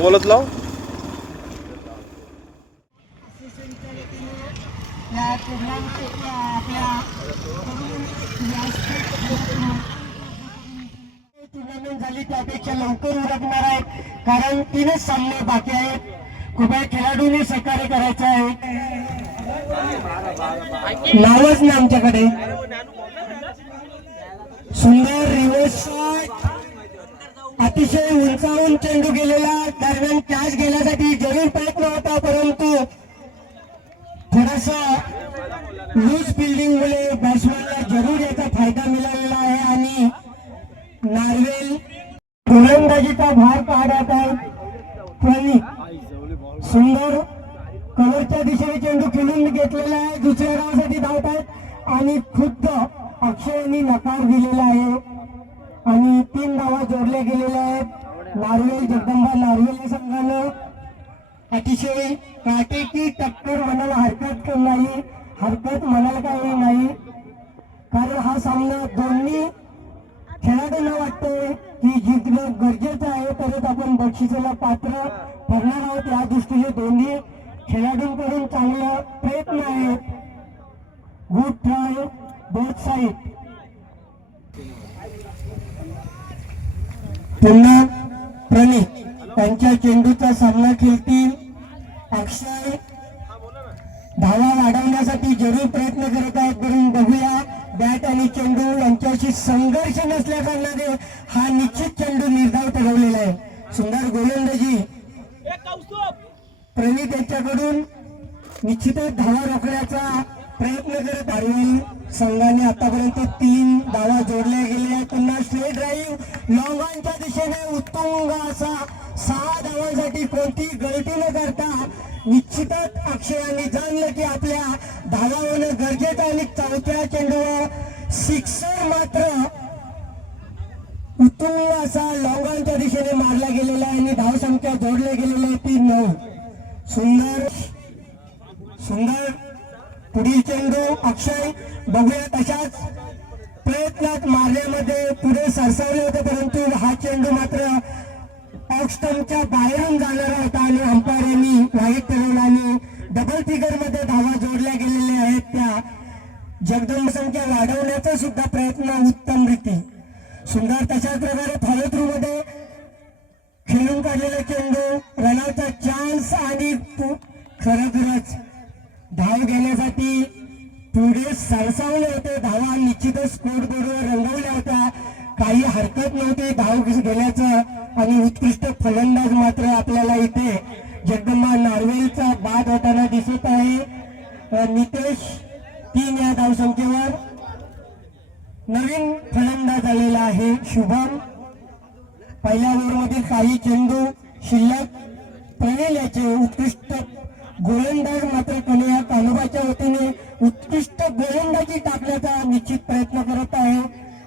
बोलत लाव टुर्नामेंट झाली त्यापेक्षा लवकर उरकणार आहेत, कारण 3च सामने बाकी आहेत. कृपया खेळाडूंनी सहकार्य करायचं आहे. नावच नाही आमच्याकडे. सुंदर रिव्हर्स शॉट, अतिशय उंचावून चेंडू गेलेला, दरम्यान कॅच घेण्यासाठी जरूर प्रयत्न होता, परंतु थोडासा लूज फिल्डिंग मुळे बॅट्समॅनला जरूर याचा फायदा मिळालेला आहे आणि नार्वेल गोलंदाजीचा भार पाहत आहे. सुंदर कव्हरच्या दिशेने चेंडू खेळून घेतलेला आहे. दुसऱ्या डावासाठी धावत आहेत आणि खुद्द अक्षयनी नकार दिलेला आहे आणि 3 धावा जोडल्या गेलेल्या आहेत. नार्वेल जगदंबा नार्वेल या संघानं अतिशय काटेकी टक्कर म्हणायला हरकत नाही, हरकत म्हणायला काही नाही, कारण हा सामना दोन्ही खेळाडूंना वाटतंय की जिंकणं गरजेचं आहे, तरच आपण बक्षिसाला पात्र ठरणार आहोत. या दृष्टीने दोन्ही खेळाडूंकडून चांगला प्रयत्न आहे. Good try both side. पुन्हा प्रणित त्यांच्या चेंडूचा सामना खेळतील. अक्षय धावा वाढवण्यासाठी जरूर प्रयत्न करत आहेत, करून बघूया. बॅट आणि चेंडू यांच्याशी संघर्ष नसल्या कारणाने हा निश्चित चेंडू निर्धाव ठरवलेला आहे. सुंदर गोलंदाजी प्रणित यांच्याकडून निश्चितच धावा रोखण्याचा प्रयत्न करत नार्वेल संघाने आतापर्यंत 3 धावा जोडल्या गेल्या. पुन्हा स्ट्रेट ड्राईव्ह लॉंग ऑनच्या दिशेने उत्तुंग असा 6 धावांसाठी कोणतीही गलती न करता निश्चितच अक्षयाने जाणलं की आपल्या धावा होणं गरजेचं आणि 4थ्या चेंडूवर सिक्सर मात्र उत्तुंग असा लॉंग ऑनच्या दिशेने मारला गेलेला आहे आणि धावसंख्या जोडल्या गेलेल्या 3-9. सुंदर सुंदर पुढील चेंडू अक्षय बघूया. तशाच प्रयत्नात मारण्यामध्ये पुढे सरसावले होते, परंतु हा चेंडू मात्र ऑफस्टंपच्या बाहेरून जाणारा होता आणि अंपायरांनी वाईट ठरवला आणि डबल फिगर मध्ये धावा जोडल्या गेलेल्या आहेत. त्या जगदंब संख्या वाढवण्याचा सुद्धा प्रयत्न उत्तम रीती. सुंदर तशाच प्रकारे फॉलो थ्रू मध्ये खेळून काढलेला चेंडू, रनआउटचा चान्स आणि खरोखरच धाव घेण्यासाठी पुढे सरसावले होते. धावा निश्चितच स्कोरबोर्डवर रंगवल्या होत्या, काही हरकत नव्हती धाव घेण्याचं आणि उत्कृष्ट फलंदाज मात्र आपल्याला इथे जगदंबा नार्वेलचा बाद होताना दिसत आहे. नितेश 3 या धावसंख्येवर. नवीन फलंदाज आलेला आहे शुभम. पहिल्या ओव्हरमधील काही चेंडू शिल्लक. प्रणिल याचे उत्कृष्ट गोलंदाज मात्र कोणी या तालुक्याच्या वतीने उत्कृष्ट गोलंदाजी टाकण्याचा निश्चित प्रयत्न करत आहे.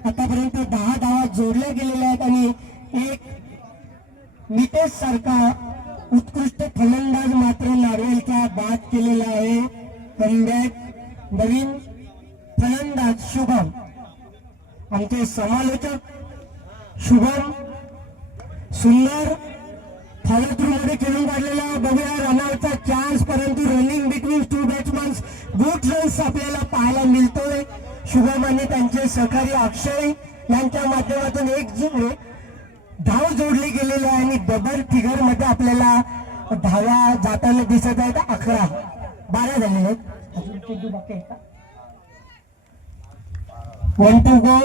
आतापर्यंत 10 धावा जोडल्या गेलेल्या आहेत आणि एक नितेश सारखा उत्कृष्ट फलंदाज मात्र नार्वेलचा बाद केलेला आहे. कमबॅक नवीन फलंदाज शुभम. आमचे समालोचक शुभम. सुंदर फॉलो थ्रू मध्ये खेळून काढलेला बघूया. रनआउटचा चान्स, परंतु रनिंग बिटवीन 2 बॅट्समन्स गुड रन्स आपल्याला पाहायला मिळतोय. शुभम आणि त्यांचे सहकारी अक्षय यांच्या माध्यमातून एक धाव जोडली गेलेली आहे आणि डबल फिगर मध्ये आपल्याला धावा जाताना दिसत आहेत. 11-12 झालेले आहेत. अजून चेंडू बाकी आहे का? 1 to go.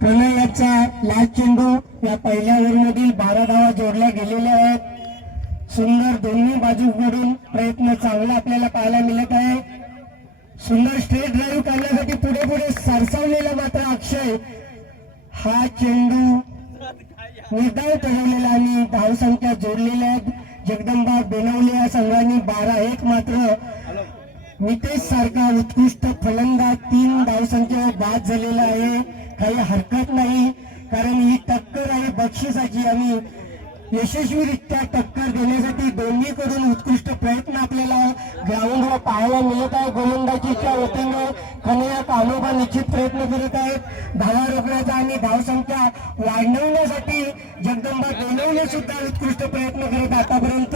प्रणय याचा लास्ट चेंडू. या पहिल्या ओव्हरमधील 12 धावा जोडल्या गेलेल्या आहेत. सुंदर दोन्ही बाजूकडून प्रयत्न चांगला आपल्याला पाहायला मिळत आहे. सुंदर स्ट्रेट ड्राईव्ह करण्यासाठी पुढे पुढे सरसावलेला मात्र अक्षय. हा चेंडू निर्धाव ठरवलेला आणि धावसंख्या जोडलेल्या आहेत. जगदंबा बेनवले या संघाने 12-1 मात्र नितेश सारखा उत्कृष्ट फलंदाज 3 धावसंख्येवर बाद झालेला आहे. काही हरकत नाही, कारण ही टक्कर आहे बक्षिसाची आणि यशस्वीरित्या टक्कर देण्यासाठी दोन्हीकडून उत्कृष्ट प्रयत्न आपल्याला ग्राउंडवर पाहायला मिळत आहे. गोलंदाजीच्या वतीने कन्हैया कान्होबा निश्चित प्रयत्न करत आहेत धावा रोखण्याचा आणि धावसंख्या वाढवण्यासाठी. जगदंबा बोलवणे सुद्धा उत्कृष्ट प्रयत्न करत आतापर्यंत.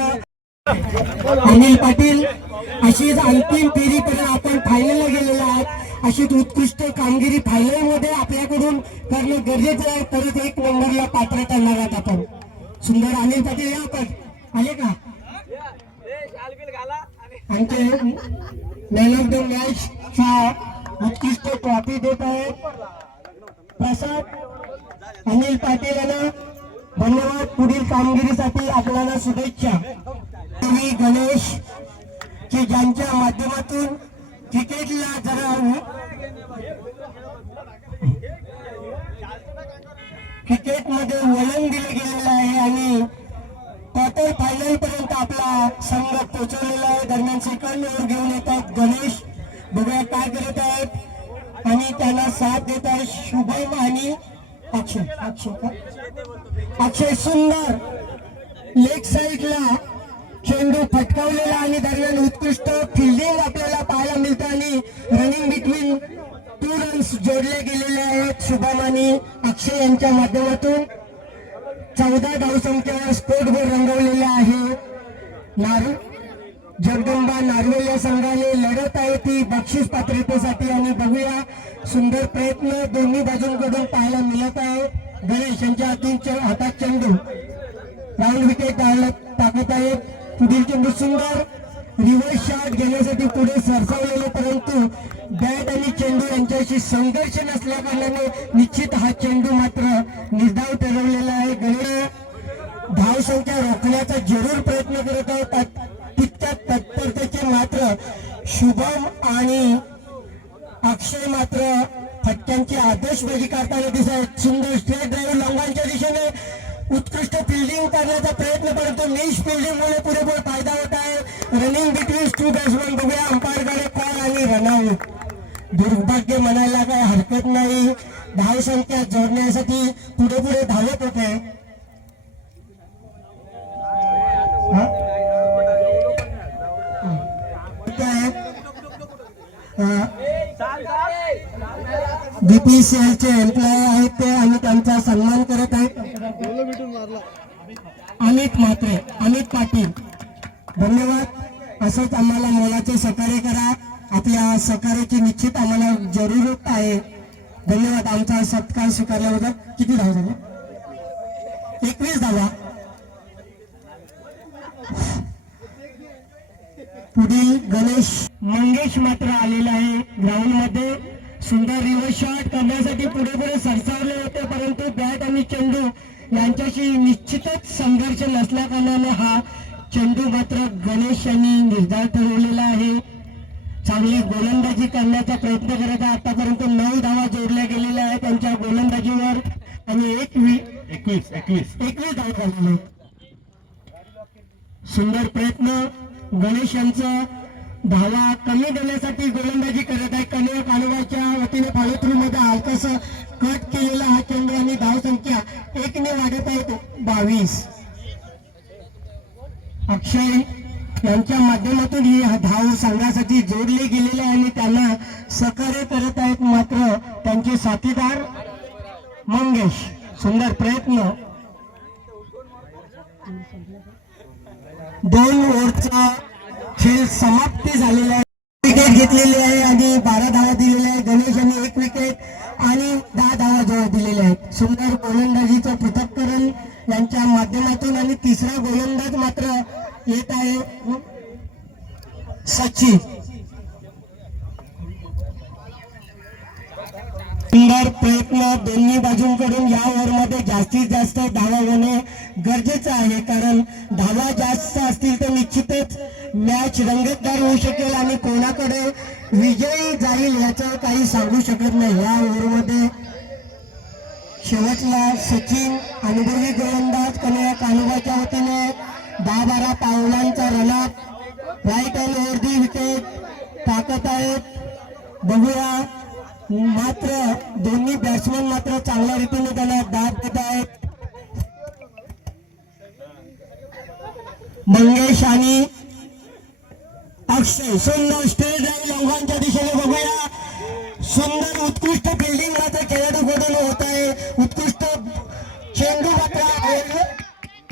अनिल पाटील अशीच अंतिम फेरीपर्यंत आपण फायनलला गेलेलो आहात. अशीच उत्कृष्ट कामगिरी फायनल मध्ये आपल्याकडून करणं गरजेचं आहे, तरच एक नंबरला पात्र ठरणार आहात आपण. सुंदर अनिल पाटील या आपण आले का? आमचे मॅन ऑफ द मॅच चा उत्कृष्ट ट्रॉफी देत आहे प्रसाद अनिल पाटील यांना. धन्यवाद. पुढील कामगिरीसाठी आपल्याला शुभेच्छा. गणेश की ज्यांच्या माध्यमातून क्रिकेटला जरा क्रिकेटमध्ये वळण दिलं गेलेलं आहे आणि क्वार्टर फायनल पर्यंत आपला संघ पोहोचवलेला आहे. दरम्यान सेकंड ओव्हर घेऊन येतात गणेश. बघूया काय करत आहेत आणि त्यांना साथ देत आहे शुभम आणि अक्षय सुंदर लेग साईडला चेंडू फटकावलेला आणि दरम्यान उत्कृष्ट फिल्डिंग आपल्याला पाहायला मिळतं आणि रनिंग बिटवीन 2 रन्स जोडले गेलेले आहेत शुभम आणि अक्षय यांच्या माध्यमातून. 14 धावसंख्येवर स्कोर बोर्ड रंगवलेला आहे. जगदंबा नार्वेल या संघाने लढत आहे ती बक्षीस पात्रतेसाठी आणि बघूया सुंदर प्रयत्न दोन्ही बाजूंकडून पाहायला मिळत आहे. गणेश यांच्या हातात चेंडू राऊंड विकेट टाकत आहेत. पुढील चेंडू सुंदर रिव्हर्स शॉट घेण्यासाठी पुढे सरसावलेले, परंतु बॅट आणि चेंडू यांच्याशी संघर्ष नसल्या कारणाने निश्चित हा चेंडू मात्र निर्धाव ठरवलेला आहे. गणेश धावसंख्या रोखण्याचा जरूर प्रयत्न करत आहेत. तितक्या तत्परतेचे मात्र शुभम आणि अक्षय मात्र फटक्यांची आदर्शबाजी करताना दिसत आहेत. सुंदर स्ट्रेट ड्राईव्ह लॉंगांच्या दिशेने उत्कृष्ट फिल्डिंग करण्याचा प्रयत्न, परंतु निश फिल्डिंग मुळे पुरेपूर फायदा होत आहे. Running between 2 batsman. बघूया अंपायरकडे कॉल आणि रनआउट. दुर्भाग्य म्हणायला काही हरकत नाही. धावसंख्या जोडण्यासाठी पुढे धावत होते. बीपीसीएलचे एम्प्लॉय आहेत ते आणि त्यांचा सन्मान करत आहेत. अमित म्हात्रे, अमित पाटील धन्यवाद. असंच आम्हाला मोलाचे सहकार्य करा. आपल्या सहकार्याची निश्चित आम्हाला जरूरत आहे. धन्यवाद. आमचा सत्कार स्वीकारल्याबद्दल. किती धावा झाले? 21 धावा. पुढील गणेश मंगेश मात्र आलेला आहे ग्राउंड मध्ये. सुंदर रिव्हर्स शॉट करण्यासाठी पुढे सरसावले होते, परंतु बॅट आणि चेंडू यांच्याशी निश्चितच संघर्ष नसल्या कारणाने हा चेंडू मात्र गणेश यांनी निर्धार ठरवलेला आहे. चांगली गोलंदाजी करण्याचा प्रयत्न करत आहे. आतापर्यंत 9 धावा जोडल्या गेलेल्या आहेत त्यांच्या गोलंदाजीवर आणि 21 धावा झालेले. सुंदर प्रयत्न गणेश यांचा. धावा कमी देण्यासाठी गोलंदाजी करत आहे. कन्हैया कान्होबाच्या वतीने फॉलो थ्रू मध्ये हलकासा कट केलेला हा चेंडू आणि धावसंख्या 1 ने वाढत आहे 22. अक्षय यांच्या माध्यमातून ही धाव संघासाठी जोडली गेलेली आहे आणि त्यांना सहकार्य करत आहेत मात्र त्यांचे साथीदार मंगेश. सुंदर प्रयत्न. 2 ओव्हरचा खेळ समाप्ती झालेला आहे. विकेट घेतलेली आहे आणि 12 धावा दिलेल्या आहे. गणेश यांनी 1 विकेट आणि 10 धावा जोड दिलेल्या आहेत. सुंदर गोलंदाजीचं पृथक्करण यांच्या माध्यमातून आणि तिसरा गोलंदाज मात्र येत आहे सचिन. सुंदर प्रयत्न दोन्ही बाजूंकडून. या ओव्हरमध्ये जास्तीत जास्त धावा होणे गरजेचं आहे, कारण धावा जास्त असतील तर निश्चितच मॅच रंगतदार होऊ शकेल आणि कोणाकडे विजयी जाईल याचं काही सांगू शकत नाही. या ओव्हरमध्ये शेवटला सचिन अनुभवी गोलंदाज कन्हैया कान्होबाच्या वतीने 10-12 पावलांचा run up right hand over the wicket टाकत आहेत. बघूया मात्र दोन्ही बॅट्समन मात्र चांगल्या रीतीने त्यांना दाद देत आहेत. मंगेश आणि अक्षय सुंदर स्ट्रेट ड्राईव्ह लॉंगांच्या दिशेने बघूया. सुंदर उत्कृष्ट फिल्डिंग मात्र खेळाडूकडून होत आहे. उत्कृष्ट चेंडू मात्र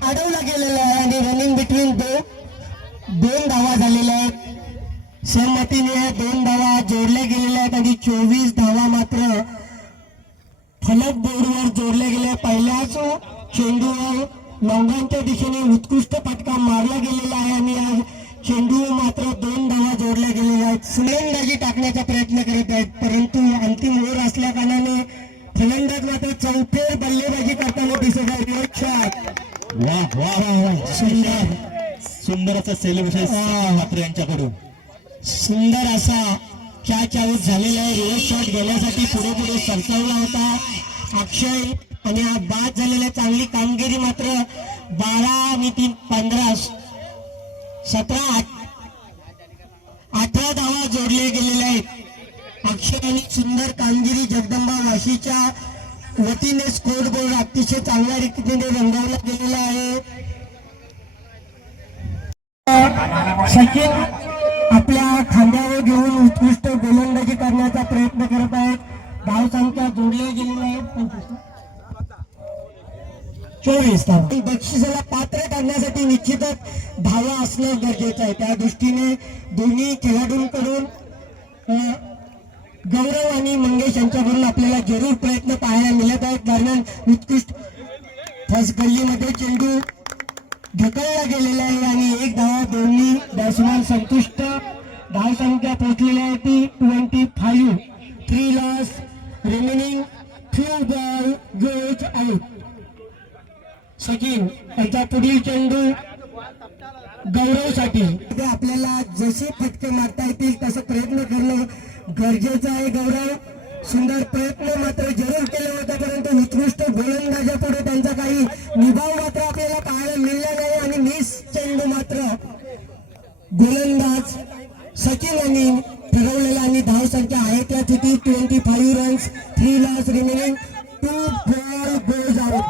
अडवला गेलेला आहे आणि रनिंग बिटवीन दोन धावा झालेल्या आहेत. सहमतीने 2 धावा जोडल्या गेलेल्या आहेत आणि 24 धावा मात्र फलक बोर्डवर जोडल्या गेल्या. पहिल्याच चेंडूवर लॉंगांच्या दिशेने उत्कृष्ट फटका मारला गेलेला आहे आणि आज चेंडू मात्र 2 धावा जोडल्या गेलेल्या आहेत. फलंदाजी टाकण्याचा प्रयत्न करत आहेत, परंतु अंतिम ओव्हर असल्या कारणाने फलंदाज मात्र चौफेर बल्लेबाजी करताना दिसत आहे. रोहित शॉट वाह वाह वाह वाह, सुंदर सुंदर असं सेलिब्रेशन मात्र यांच्याकडून. सुंदर असा कॅच आउट झालेला आहे. रिव्हर्स शॉट घेण्यासाठी पुढे पुढे सरसावला होता अक्षय आणि हा बाद झालेला चांगली कामगिरी मात्र 12 आणि 3 15 17 18 धावा जोडले गेलेले आहेत. अक्षय आणि सुंदर कामगिरी जगदंबा वाशीच्या वतीने स्कोर बोर्ड अतिशय चांगल्या रीतीने रंगवला गेलेला आहे. सचिन आपल्या खांद्यावर घेऊन उत्कृष्ट गोलंदाजी करण्याचा प्रयत्न करत आहेत. धावसंख्या जोडल्या गेलेल्या आहेत 24 धावा. बक्षिसाला पात्र ठरण्यासाठी निश्चितच धावा असणं गरजेचं आहे. त्या दृष्टीने दोन्ही खेळाडूंकडून गौरव आणि मंगेश यांच्याकडून आपल्याला जरूर प्रयत्न पाहायला मिळत आहेत. दरम्यान उत्कृष्ट फर्स्ट गल्लीमध्ये चेंडू ढकलला गेलेला आहे आणि 1 धावा दोन्ही बॅट्समॅन संतुष्ट. धावसंख्या पोहोचलेली आहे ती 25. 3 loss remaining few ball goes out. Sachin यांचा पुढील चेंडू गौरवसाठी. आपल्याला जसे फटके मारता येतील तसं प्रयत्न करणं गरजेचं आहे. गौरव सुंदर प्रयत्न मात्र जरूर केले होते, परंतु उत्कृष्ट गोलंदाजापुढे त्यांचा काही निभाव मात्र आपल्याला पाहायला मिळाला नाही आणि मिस चेंडू मात्र गोलंदाज सचिन यांनी ठरवलेला आणि धावसंख्या आहे त्या तिथे 25 runs. 3 loss remaining 2 ball goes out.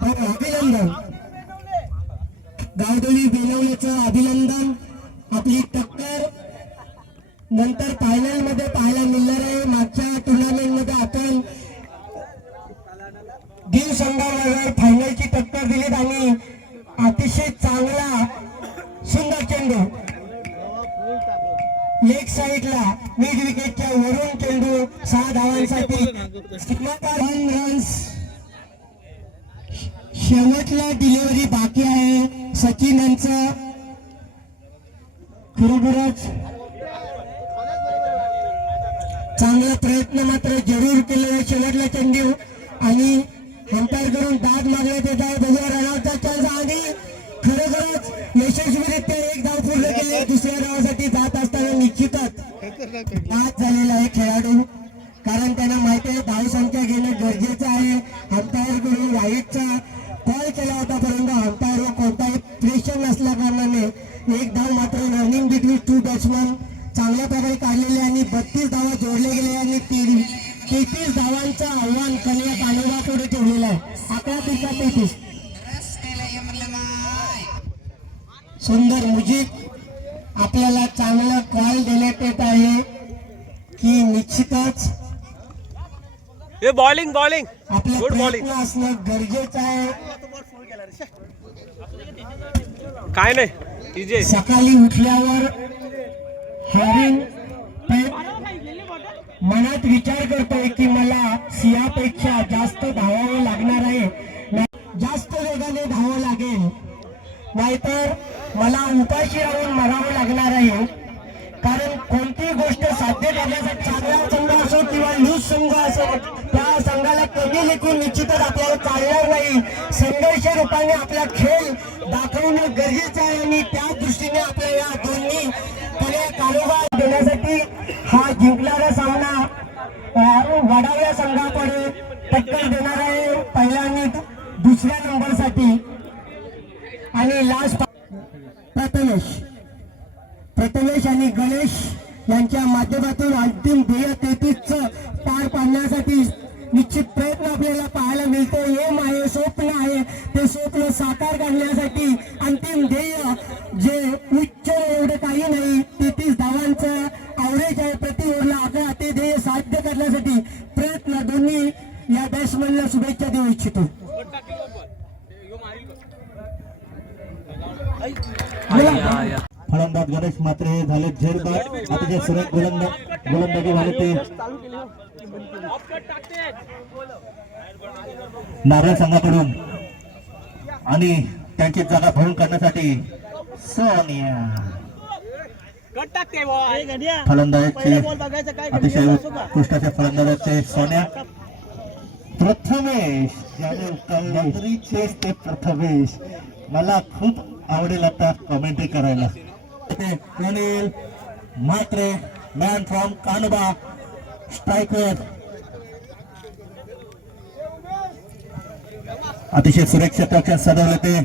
अभिनंदन गावदेवी बेनवलेचं अभिनंदन. आपली टक्कर नंतर फायनल मध्ये पाहायला मिळणार आहे. मागच्या टुर्नामेंट मध्ये आपण दिव संघाबरोबर फायनलची टक्कर दिलीत आणि अतिशय चांगला सुंदर चेंडू लेग साईडला मिड विकेटच्या वरून चेंडू 6 धावांसाठी 1 रन्स. शेवटला डिलिव्हरी बाकी आहे सचिन यांचं. खरोखरच चांगला प्रयत्न मात्र जरूर केले. शेवटला चेंडू आणि अंपायर करून दाद मागण्यात येत आहे. बघूया रनआउटचा चान्स आणि खरोखरच यशस्वीरित्या 1 धाव पूर्ण केली. दुसऱ्या धावासाठी जात असताना निश्चितच बाद झालेला आहे खेळाडू, कारण त्यांना माहिती आहे धावसंख्या घेणं गरजेचं आहे. अंपायर कडून राईटचा कॉल केला होता, परंतु अंपायर कोणताही प्रेशर नसल्या कारणाने 1 धाव मात्र रनिंग बिटवीन 2 बॅट्समन चांगल्या प्रकारे काढलेले आणि 32 धावा जोडले गेले आणि 33 धावांचं आव्हान कन्या कानोबा पुढे ठेवलेलं आहे. 11-33. सुंदर मुजीब आपल्याला चांगला कॉल देण्यात येत आहे की निश्चितच हे बॉलिंग आपलं गुड बॉलिंग. प्रयत्न असणं गरजेचं आहे. काय नाही टीजे सकाळी उठल्यावर हरिण मनात विचार करतोय की मला सिंहापेक्षा जास्त धावावं लागणार आहे, जास्त वेगाने धावावं लागेल, नाहीतर मला उपाशी राहून मरावं लागणार आहे. कारण कोणतीही गोष्ट साध्य करण्यासाठी चांगला संघ असो किंवा लूज संघ असो त्या संघाला कमी लेखून निश्चितच आपल्याला चालणार नाही. संघर्ष रूपाने आपला खेळ दाखवणं गरजेचं आहे आणि त्या दृष्टीने आपल्या या दोन्ही कारोबार देण्यासाठी हा जिंकणारा सामना वडाव्या संघाकडे टक्कर देणार आहे पहिल्या आणि दुसऱ्या नंबरसाठी. आणि लास्ट प्रथमेश आणि गणेश यांच्या माध्यमातून अंतिम ध्येय 33 पार पाडण्यासाठी निश्चित प्रयत्न आपल्याला पाहायला मिळतो. एम आहे, स्वप्न आहे, ते स्वप्न साकार करण्यासाठी अंतिम ध्येय जे उच्च एवढं काही नाही, 33 धावांचं ॲव्हरेज आहे प्रति ओव्हरला 11, ते ध्येय साध्य करण्यासाठी प्रयत्न दोन्ही या बॅट्समनला शुभेच्छा देऊ इच्छितो. फलंदाज गणेश मात्रे झाले झेलबाद. अतिशय सुरेख गोलंदाजी झाले ते नारळ संघाकडून आणि त्यांची जागा भरून काढण्यासाठी सोनिया फलंदाजाचे अतिशय उत्कृष्टाच्या फलंदाजाचे सोन्या प्रथमेश ते प्रथमेश मला खूप आवडेल आता कमेंट्री करायला. Anil Mhatre man from Kanoba striker अतिशय सुरक्षा कक्षात सजवले ते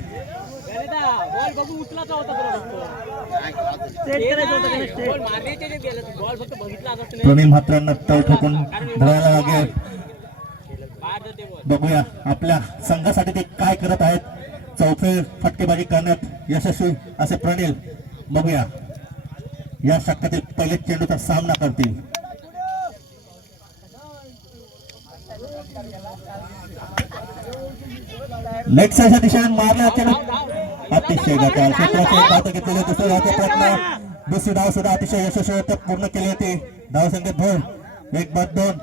प्रवीण म्हात्रेंना तळ ठोकून धरायला लागेल. बघूया आपल्या संघासाठी ते काय करत आहेत. चौथे फटकेबाजी करण्यात यशस्वी असे प्रणील. बघूया या षटकातील पहिले चेंडूचा सामना करतील. लेग साईडच्या दिशेने मारला चेंडू अतिशय गटार क्षेत्राचे घेतलेले दुसरे धावचे प्रयत्न. दुसरी धाव सुद्धा अतिशय यशस्वी पूर्ण केली होती. धाव संख्येत भर 1-2.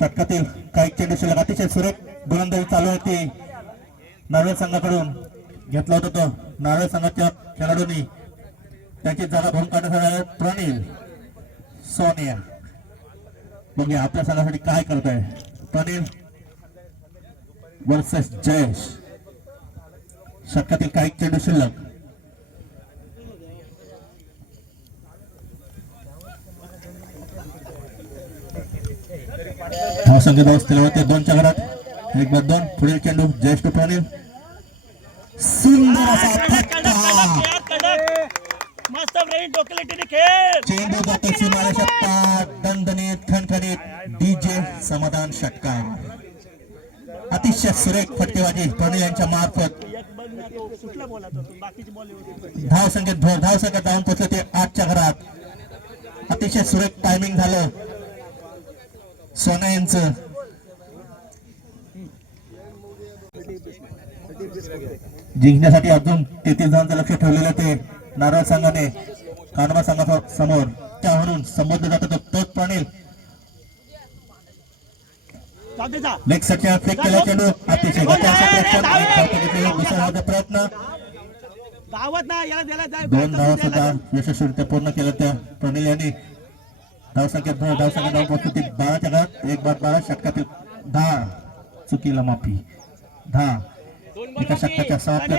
षटकातील काही चेंडू शिल्लक. अतिशय सुरेख गोलंदाजी चालू होती नारळ संघाकडून. घेतला होता तो नारळ संघाच्या खेळाडूंनी. त्याची जागा भरून काढण्यासाठी प्रणील सोनिया. बघूया आपल्या संघासाठी काय करत आहे. प्रणील वर्सेस जयेश. षटकातील काही चेंडू शिल्लक. धाव संख्या होते 2च्या घरात. 1-2. पुढील चेंडू जयेश टू प्रणील. सुंदर असा फटका. चेंडू जातो सीमारेषेत पार. दणदणीत खणखणीत डीजे समाधान षटकार. अतिशय सुरेख फटकेबाजी प्रणील यांच्या मार्फत. धाव संख्येत भर. धाव संख्या जाऊन पोहोचले ते 8च्या घरात. अतिशय सुरेख टायमिंग झालं सोन्या यांचं. जिंकण्यासाठी अजून 33 धावांचं लक्ष ठेवलेलं ते नारळ संघाने कानोबा संघासमोर म्हणून संबोधलं जातं तोच प्रणील. लेग साईडच्या फेक केला चेंडू अतिशय दुसरा प्रयत्न. 2 धावा सुद्धा यशस्वीरित्या पूर्ण केलं त्या प्रणील यांनी. धावसंख्या 12च्या घरात. 1-12. षटकातील 10 चुकीला माफी 10 एका षटकाच्या समाप्तीत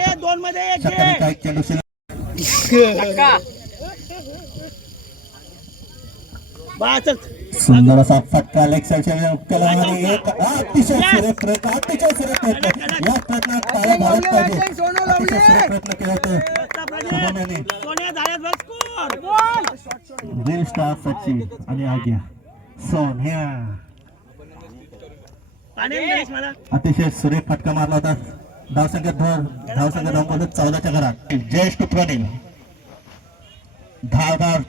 षटकातील काही चेंडू शिल्लक. सुंदर असा फटका लेग साईडच्या केला आणि एक अतिशय सुरेख प्रयत्न. अतिशय सुरेख प्रयत्न. या प्रयत्नात टाळ्या झाल्याच पाहिजे. अतिशय सुरेख प्रयत्न केला होता शुभम यांनी. रील स्टार सचिन आणि आज्ञा सोन्या. अतिशय सुरेख फटका मारला होता. धावसंख्या 14च्या घरात. जयेश टू प्रणील. धारदार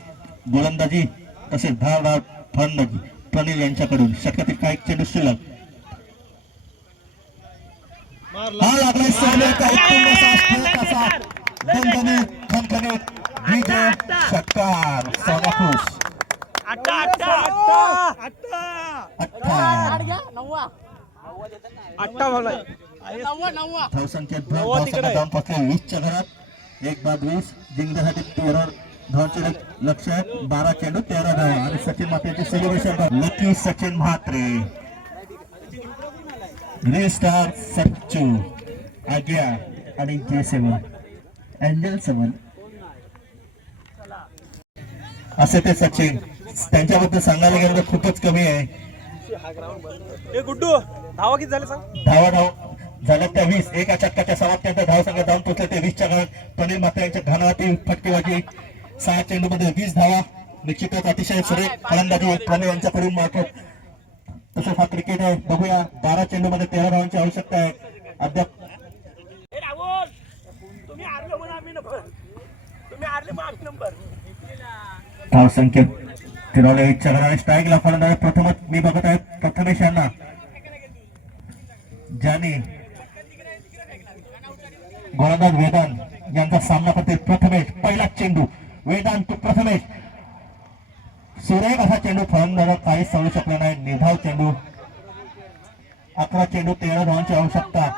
गोलंदाजी तसेच धारदार फलंदाजी प्रणील यांच्याकडून. षटकातील काही चेंडू शिल्लक. षटकार सोन्या खुश. 8 धावसंख्येत जाऊन पोहोचले 20च्या घरात. 1-20. जिंकण्यासाठी 13 धावांचे लक्ष आहेत. 12 चेंडू 13 धावा. आणि सचिन म्हात्रेचे celebration. Lucky Sachin Mhatre. Reel star Sachchu आज्ञा आणि J7 एंजल 7 असे ते सचिन. त्यांच्याबद्दल सांगायला गेलं तर खूपच कमी आहे. गुड्डू धावा किती झाले सांग. धावा झाल्या त्या 20. एका षटकाच्या समाप्तीनंतर धावसंख्या जाऊन पोहोचले ते 20च्या घरात. प्रणील म्हात्रे यांच्या घाणातील फटकेबाजी 6 चेंडूमध्ये 20 धावा. निश्चितच अतिशय सुरेख फलंदाजी प्रणय यांच्याकडून मार्फत. तसंच हा क्रिकेट आहे. बघूया 12 चेंडूमध्ये 13 धावांची आवश्यकता आहे. अद्याप धाव संख्या फिरवले इच्छा करणारे स्ट्राईकला फलंदाज प्रथमच मी बघत आहे प्रथमेश यांना, ज्यांनी गोलंदाज वेदांत यांचा सामना करते. प्रथमेश पहिला चेंडू, वेदांत टू प्रथमेश. सुरेख असा चेंडू फलंदाज काहीच समजू शकला नाही. निर्धाव चेंडू. 11 चेंडू 13 धावांची आवश्यकता.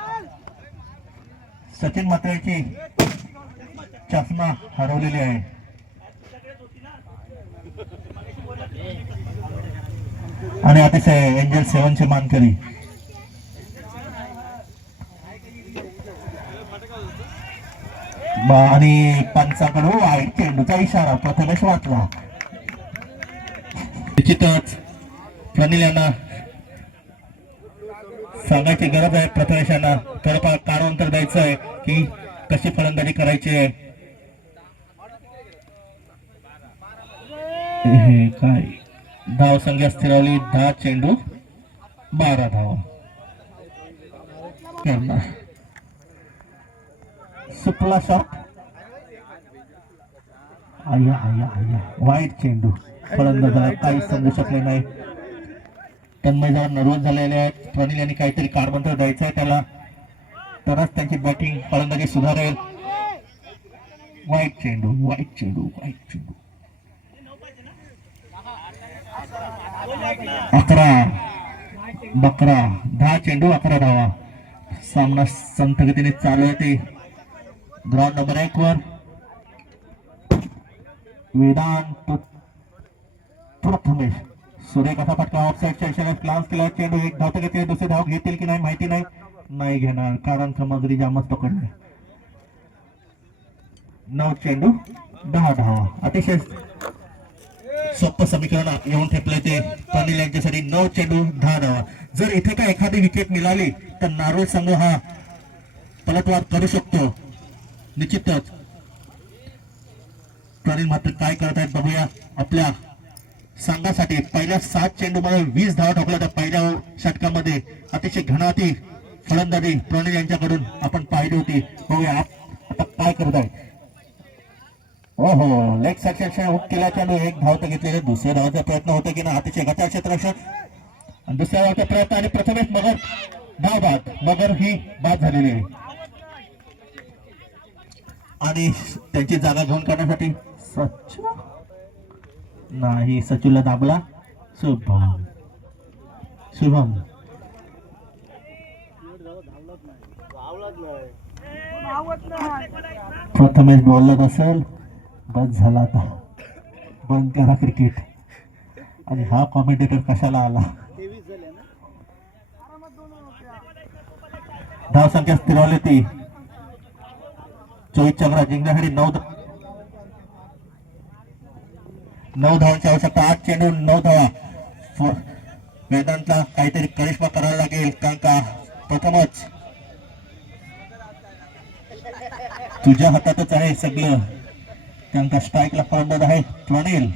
सचिन मात्रेची चष्मा हरवलेली आहे. आणि अतिशय एंजल 7 चे मानकरी. आणि पंचाकडून वाईट चेंडूचा इशारा प्रथमेश वाचला. निश्चितच प्रनिल यांना सांगायची गरज आहे. प्रथमेश यांना थोडंफार कारणोत्तर द्यायचं आहे की कशी फलंदाजी करायची आहे. हे काय धाव संख्या स्थिरावली. 10 चेंडू 12 धावा. सुपला शॉट. आया आया आया वाईट चेंडू. फलंदाजाला काहीच समजू शकले नाही. तन्मय जरा नर्वस झालेले आहेत. प्रनिल यांनी काहीतरी कारमंत्र द्यायचं आहे त्याला, तरच त्यांची बॅटिंग फलंदाजी सुधारेल. वाईट चेंडू वाईट चेंडू वाईट चेंडू. 10 चेंडू 11 धावा. सामना संथगतीने चालू आहे. ते ग्राउंड नंबर 1 वर वेदांत प्रथमेश. सुरेख असा फटका ऑफसाईडच्या इशाऱ्यात ग्लान्स केला. चेंडू एक धाव घेते. दुसरे धाव घेतील की नाही माहिती नाही. नाही घेणार कारण समग्री जामच पकडले. 9 चेंडू 10 धावा. अतिशय सोपं समीकरण येऊन ठेपले ते प्रनिल यांच्यासाठी. 9 चेंडू 10 धावा. जर इथे काय एखादी विकेट मिळाली तर नारोल संघ हा पलटवार करू शकतो. निश्चितच प्रनिल मात्र काय करत आहेत बघूया. आपल्या संघासाठी पहिल्या 7 चेंडूमध्ये 20 धावा ठोकल्या. तर पहिल्या षटकामध्ये अतिशय घणाती फलंदाजी प्रनिल यांच्याकडून आपण पाहिली होती. बघूया आता काय करत आहे. ओहो लेग सेक्शन हुक केला. चेंडू एक धाव तर घेतलेले. दुसऱ्या धावाचा प्रयत्न होतो की ना. अतिशय गचाळ क्षेत्ररक्षण आणि दुसऱ्या धावाचा प्रयत्न आणि प्रथमेश मगर धाव बाद. मगर ही बाद झालेली आहे आणि त्यांची जागा घेऊन करण्यासाठी सचिन नाही. सचिनला दाबला. शुभम प्रथमेश बोलत असेल बस झाला आता बंद करा क्रिकेट. आणि हा कॉमेंटेटर कशाला आला. धाव संख्या स्थिरावली ती 24 चक्रा जिंकण्यासाठी 9 धावांची आवश्यकता. 8 चेंडू 9 धावा. वेदांतला काहीतरी करिश्मा करायला लागेल कारण का प्रथमच तुझ्या हातातच आहे सगळं. त्यांचा स्ट्राईकला फलंदाज आहे Pranil.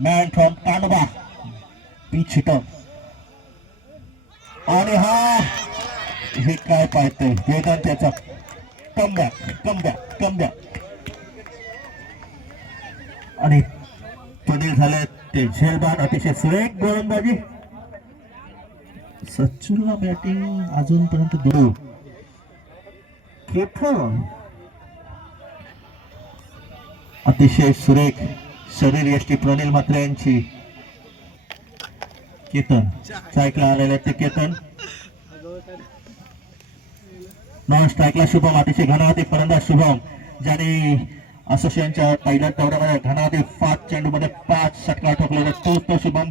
Man from Tandava pitch hitter. आणि हा हे काय पाहतोय वेदांत त्याचा कमबॅक आणि प्रनिल झाले ते झेलबाद. अतिशय सुरेख गोलंदाजी. सचिनला बॅटिंग अजूनपर्यंत दुरू. अतिशय सुरेख शरीर यष्टी प्रनिल मात्रे यांची. केतन स्ट्राईकला आलेले ते केतन. नॉन स्ट्राईकला शुभम. अतिशय घनाहाती फलंदाज शुभम, ज्याने असोसिएशनच्या पहिल्या दौऱ्यामध्ये घनाहाती 5 चेंडूमध्ये 5 षटकार ठोकले. तो शुभम.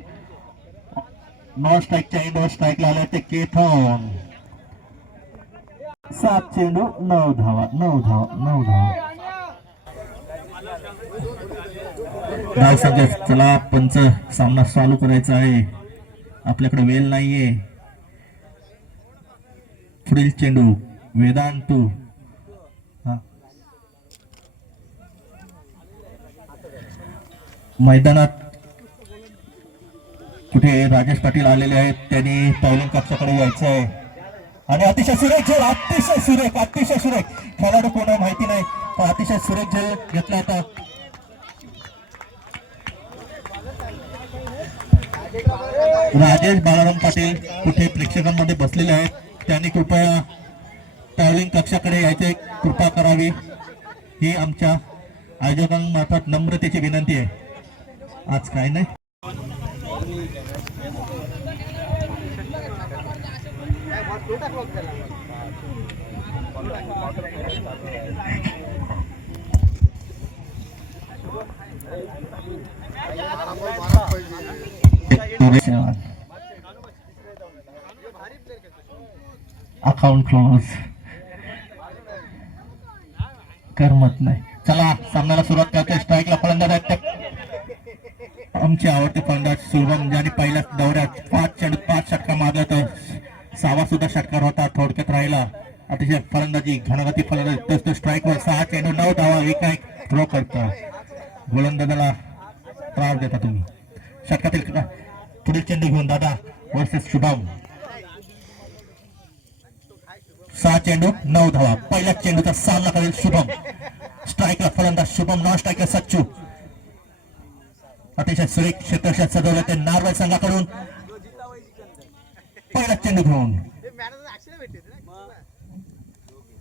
नॉन स्ट्राईकच्या इंडोर स्ट्राईकला आले ते केतन. 7 चेंडू 9 धावा. धाव संख्या. चला पंच सामना चालू करायचा आहे. आपल्याकडे वेळ नाहीये. पुढील चेंडू वेदांतू. मैदानात कुठे राजेश पाटील आलेले आहेत, त्यांनी पावलिंग कक्षाकडे यायचं आहे आणि अतिशय सुरेख झेल, अतिशय सुरेख खेळाडू कोण माहिती नाही पण अतिशय सुरेख झेल घेतला होता. राजेश बाळाराम पाटील कुठे प्रेक्षकांमध्ये बसलेले आहेत, त्यांनी कृपया पावलिंग कक्षाकडे यायचे कृपा करावी ही आमच्या आयोजकांमार्फत नम्रतेची विनंती आहे. आज काय नाही अकाउंट क्लोज करमत नाही. चला सामन्याला सुरुवात करते. स्ट्राईकला फलंदाज आहेत आमचे आवडते फलंदाज शुभम, ज्यांनी पहिल्याच दौऱ्यात 5 षटका मारला तर 6वा सुद्धा षटकार होता, थोडक्यात राहिला. अतिशय फलंदाजी घनगती फलंदाजी. स्ट्राईकवर 6 चेंडू 9 धावा, एक थ्रो करता. गोलंदाजाला त्रास देता तुम्ही. षटकातील पुढील चेंडू घेऊन दादा वर्सेस शुभम. 6 चेंडू 9 धावा. पहिल्या चेंडूचा सामना करेल शुभम. स्ट्राईकला फलंदाज शुभम, नॉन स्ट्राईकला सच्चू. अतिशय सुरेख क्षेत्रक्षेत्र सजवलं ते नारळ संघाकडून. पहिला चेंडू घेऊन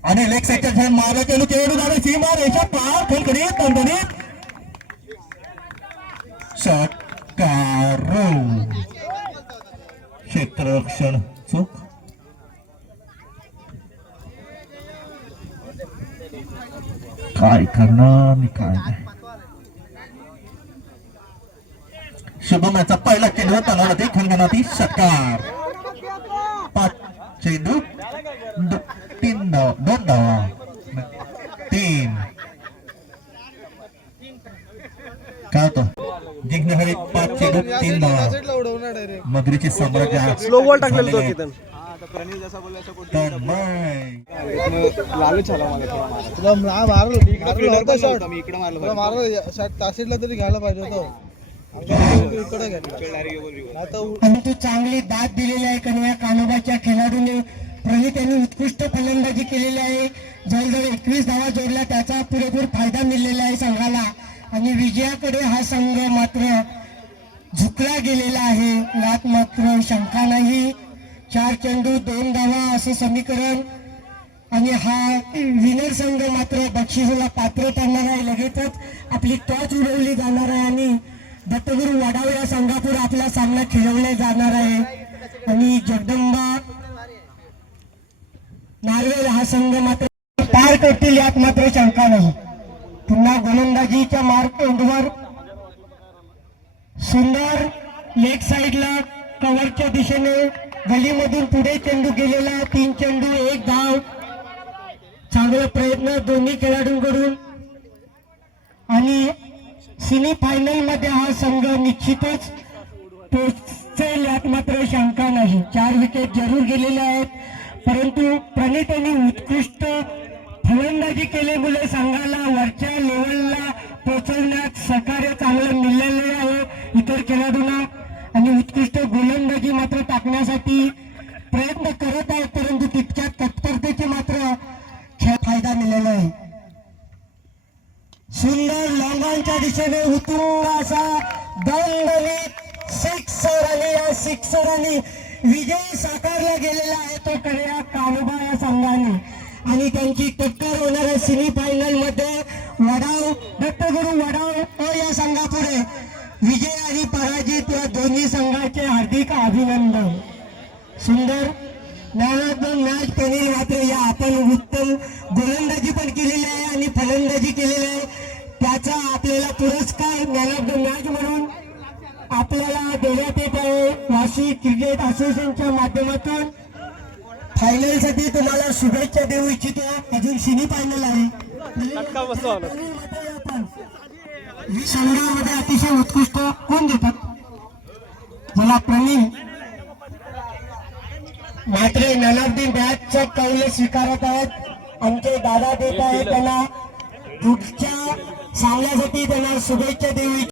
आणि लेग साईडच्या मारला चेंडू झाला सीमा रेषा पार खणखणीत खणखणीत षटकार. क्षेत्ररक्षण चूक. काय करणार मी काय नाही. शुभम याचा पहिला चेंडू होता ते खणखणाती षटकार. 5 चेंडू 2 धावा 3 काय होतं जिंकण्यासाठी 5 चेंडू 3 धावा. मगरीचे साम्राज्य स्लो बॉल टाकलेला तो केतन. तरी घ्यायला पाहिजे होतं. परंतु चांगली दाद दिलेली आहे कन्या कानोबाच्या खेळाडूने. प्रणित यांनी उत्कृष्ट फलंदाजी केलेली आहे. जवळजवळ 21 धावा जोडल्या, त्याचा पुरेपूर फायदा मिळालेला आहे संघाला आणि विजयाकडे हा संघ मात्र झुकला गेलेला आहे. यात मात्र शंका नाही. 4 चेंडू 2 धावा असं समीकरण आणि हा विनर संघ मात्र बक्षिसाला पात्र ठरणार आहे. लगेचच आपली टॉच उडवली जाणार आहे आणि दत्तगुरू वडाव या संघापुढे आपला सामना खेळवला जाणार आहे आणि जगदंबा नारवेल हा संघ मात्र पार करतील यात मात्र शंका नाही. पुन्हा गोलंदाजीच्या मार्कवर सुंदर लेग साईडला कव्हरच्या दिशेने गलीमधून पुढे चेंडू गेलेला. 3 चेंडू 1 धाव. चांगला प्रयत्न दोन्ही खेळाडूंकडून आणि सेमी फायनल मध्ये हा संघ निश्चितच पोहोचेल यात मात्र शंका नाही. 4 विकेट जरूर गेलेले आहेत, परंतु प्रणित यांनी उत्कृष्ट फलंदाजी केल्यामुळे संघाला वरच्या लेवलला पोहोचवण्यात सहकार्य चांगलं मिळालेले आहे इतर खेळाडूंना आणि उत्कृष्ट गोलंदाजी मात्र टाकण्यासाठी प्रयत्न करत आहेत, परंतु तितक्या तत्परतेचे मात्र खेळ फायदा मिळालेला आहे. सुंदर लॉंगांच्या दिशेने उतुंग असा दणदणीत सिक्सर आणि या सिक्सरांनी विजय साकारला गेलेला आहे तो कन्या कानोबा या संघाने आणि त्यांची टक्कर होणार आहे सेमी फायनल मध्ये वडाव दत्तगुरू वडाव या संघापुढे. विजय आणि पराजित या दोन्ही संघाचे हार्दिक अभिनंदन. सुंदर मॅच त्यांनी मात्र या आपण उत्तम गोलंदाजी पण केलेली आहे आणि फलंदाजी केलेली आहे, त्याचा आपल्याला पुरस्कार मॅन ऑफ द मॅच म्हणून आपल्याला देण्यात येत आहे. वाशी क्रिकेट असोसिएशनच्या माध्यमातून फायनल साठी तुम्हाला शुभेच्छा देऊ इच्छितो. अजून सेमी फायनल आहे. संघामध्ये अतिशय उत्कृष्ट कोण देतात मला प्रवीण मात्र मॅन ऑफ द मॅचचा कौल स्वीकारत आहेत. आमचे दादा देत आहेत, त्यांना पुढच्या सामन्यासाठी त्यांना शुभेच्छा देऊ.